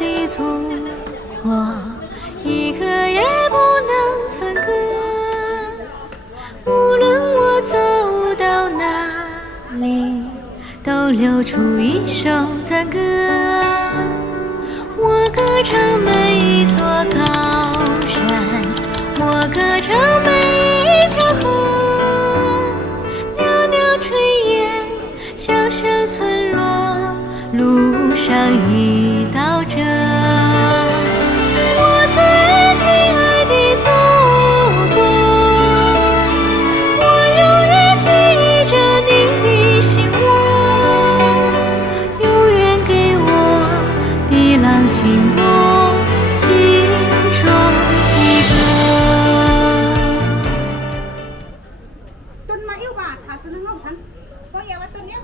的祖国，一刻也不能分割。无论我走到哪里，都流出一首赞歌。我歌唱每一座高山，我歌唱每一条河，袅袅炊烟，小小村落，路上一道辙。我最亲爱的祖国，我永远记忆着你的心窝，永远给我碧浪清波心中的歌。 tuần mà yêu bà thả sân ngông thắng có nhà bà tuần nhé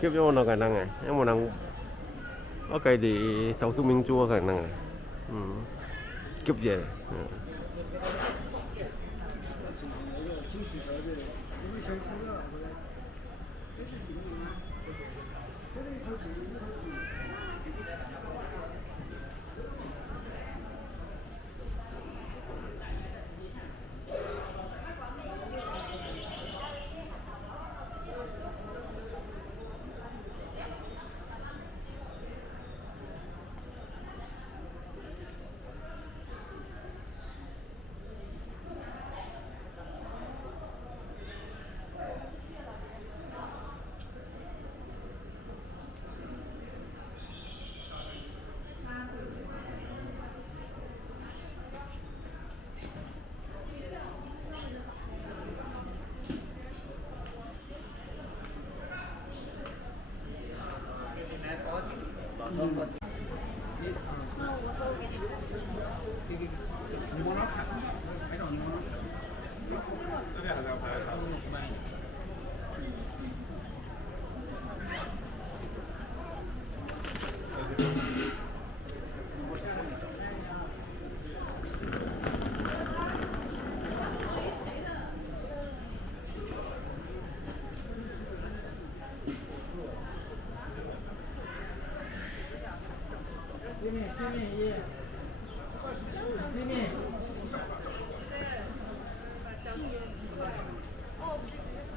kiếp vô nó cái năng này em một năng có cái đi sáu su minh chua cái năng này kiếp về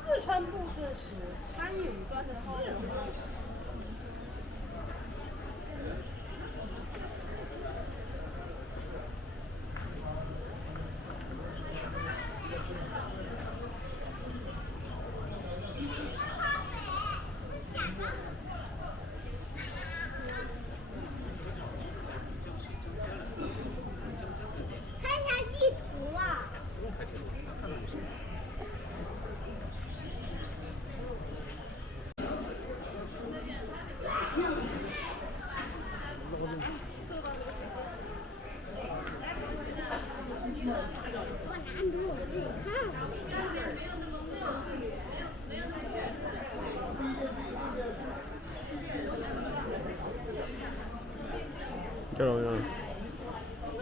四川布政使番禺端的私人化。看一下地图啊。 我拿录我自己看。这种样。 我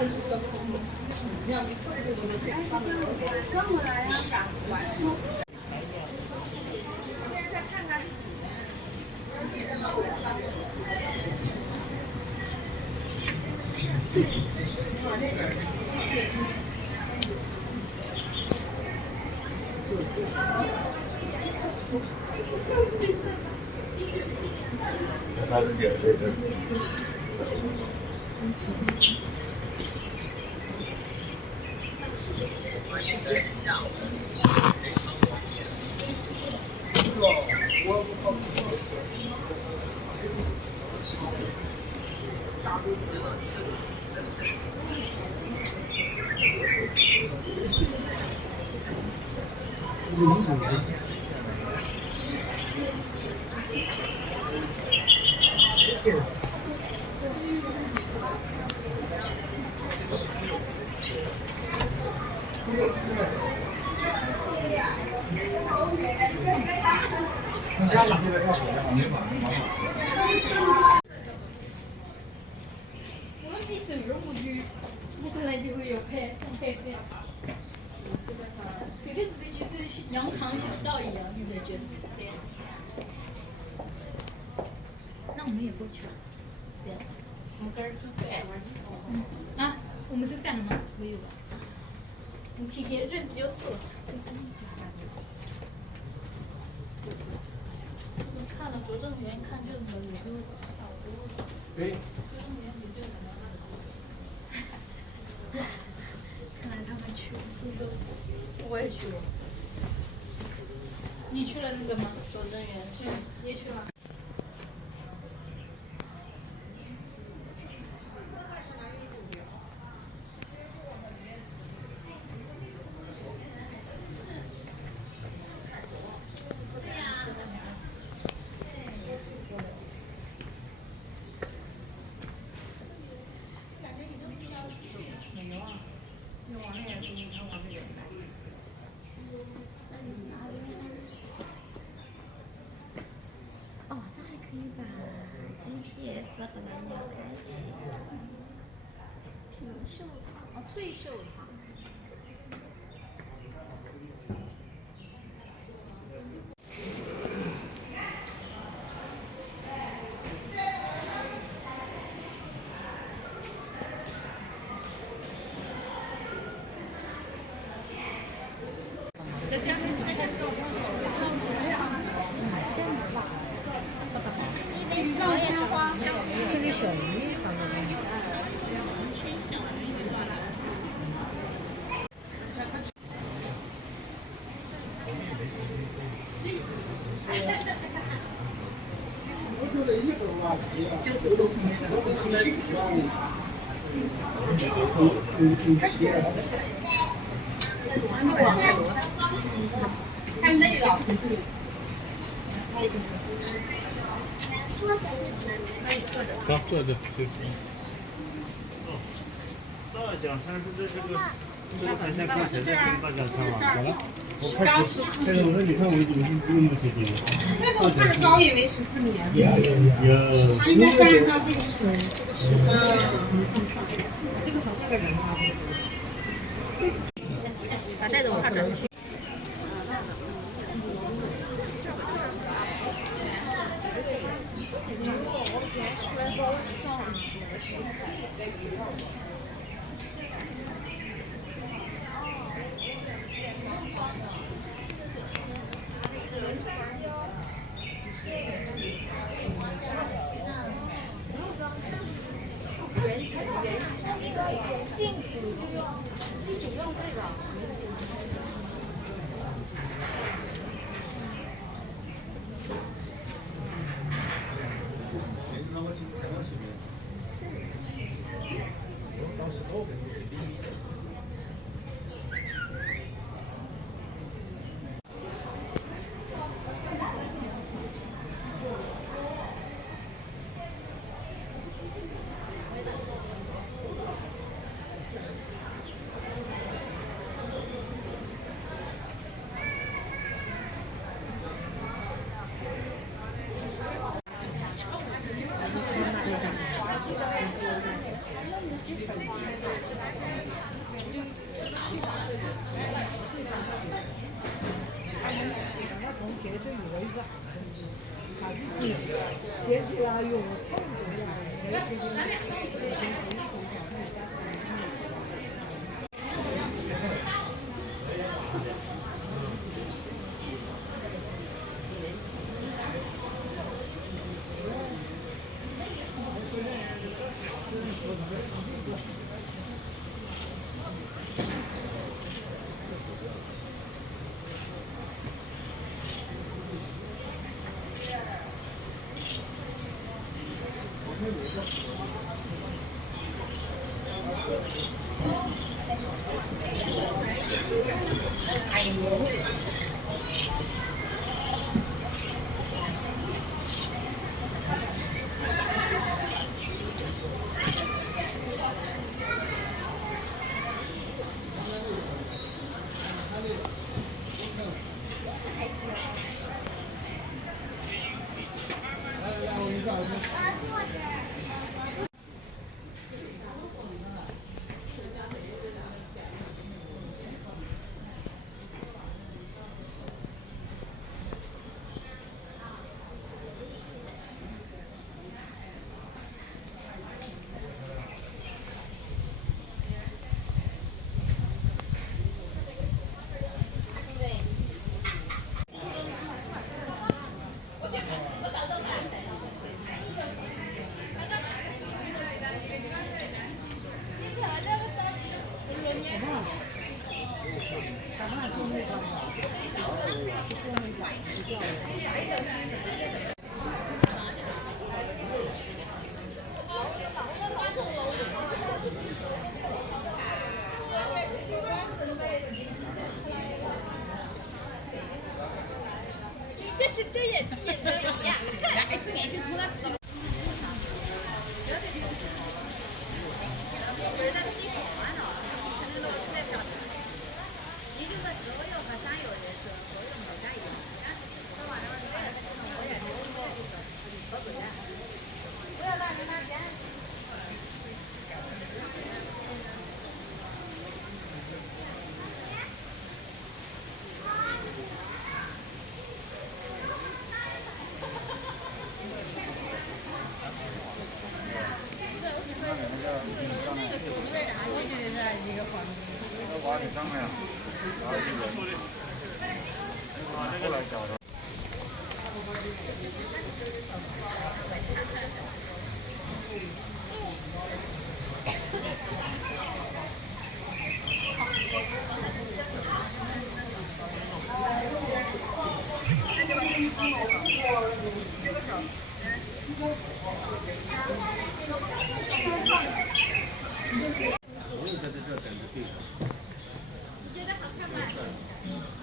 我们平时用不鱼，我本来就会有配配。这个是就是扬长小道一样，你们觉得？对。那我们也过去了。对。我们这儿做饭。啊，我们做饭了吗？没有吧？我们今天人比较少。看了拙政园，看这个也就差不多。对。拙政园也就看来他们去苏州，我也去过。你去了那个吗？拙政园。对，也去了。哦，它还可以把 GPS 和蓝牙开启。品寿堂，哦，翠寿堂。太累了。好，坐着就是。大奖山是在这个海下看现在可以大奖山了。好了，我开始，我说你看我已经不用那些地方。但是我看着高也没14米啊。有。它应该是按照这个水，这个好像个人啊。把带着我看着。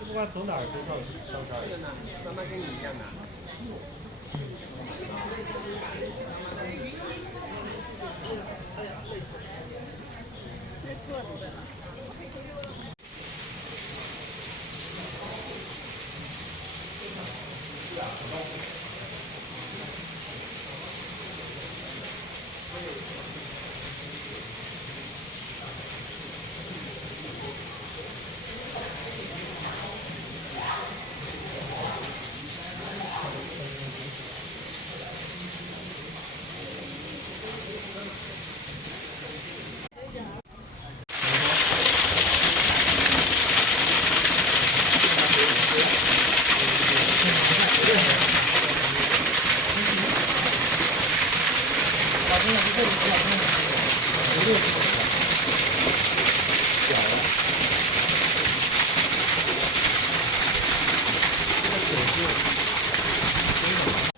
不管走哪儿都到这儿。慢慢跟你一样的。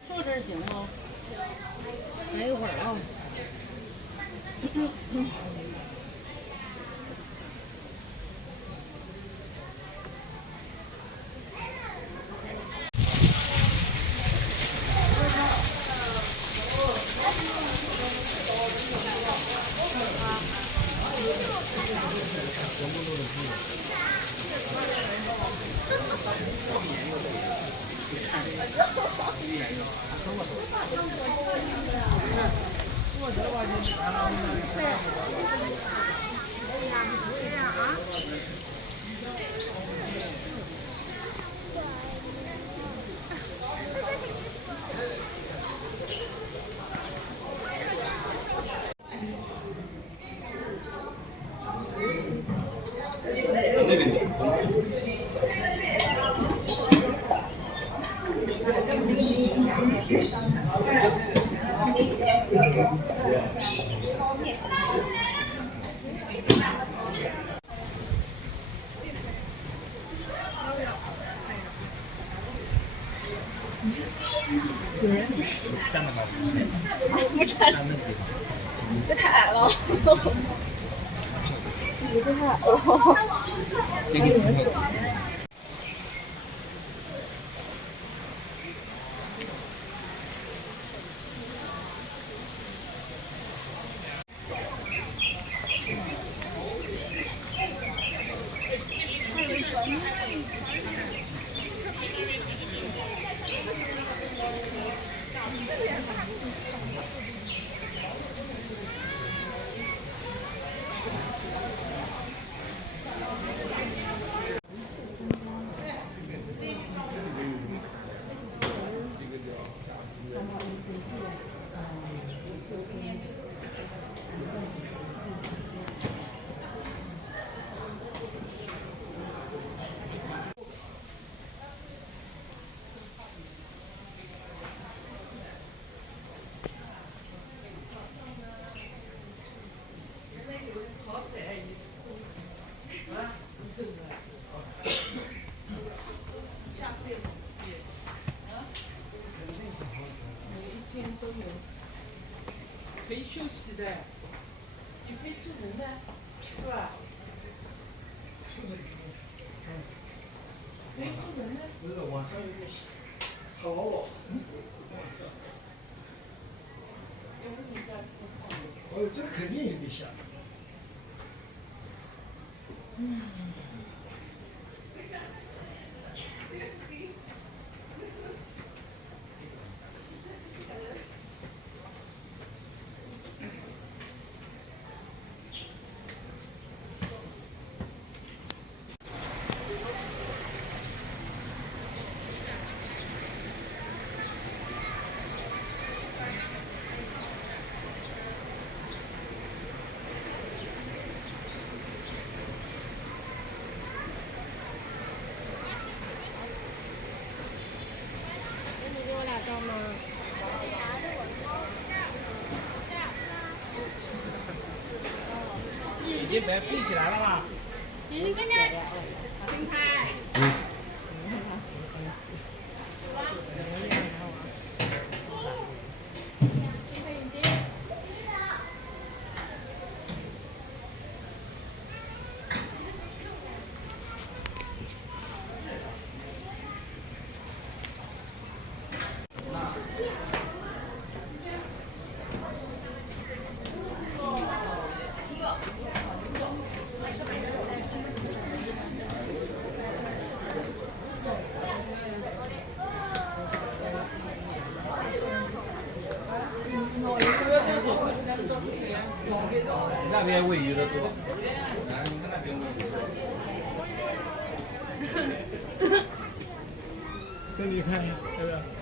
坐这儿行吗？等一会儿啊。站的吗？不站，这太矮了。你这太矮了。可以休息的，也可以住人的，是吧？可以住人的。不是晚上有点好哦。哦，这肯定有点像。眼睛别闭起来了吧？眼睛睁开，睁开。那边喂鱼的多。来，你看那边喂鱼。这你看，对不对？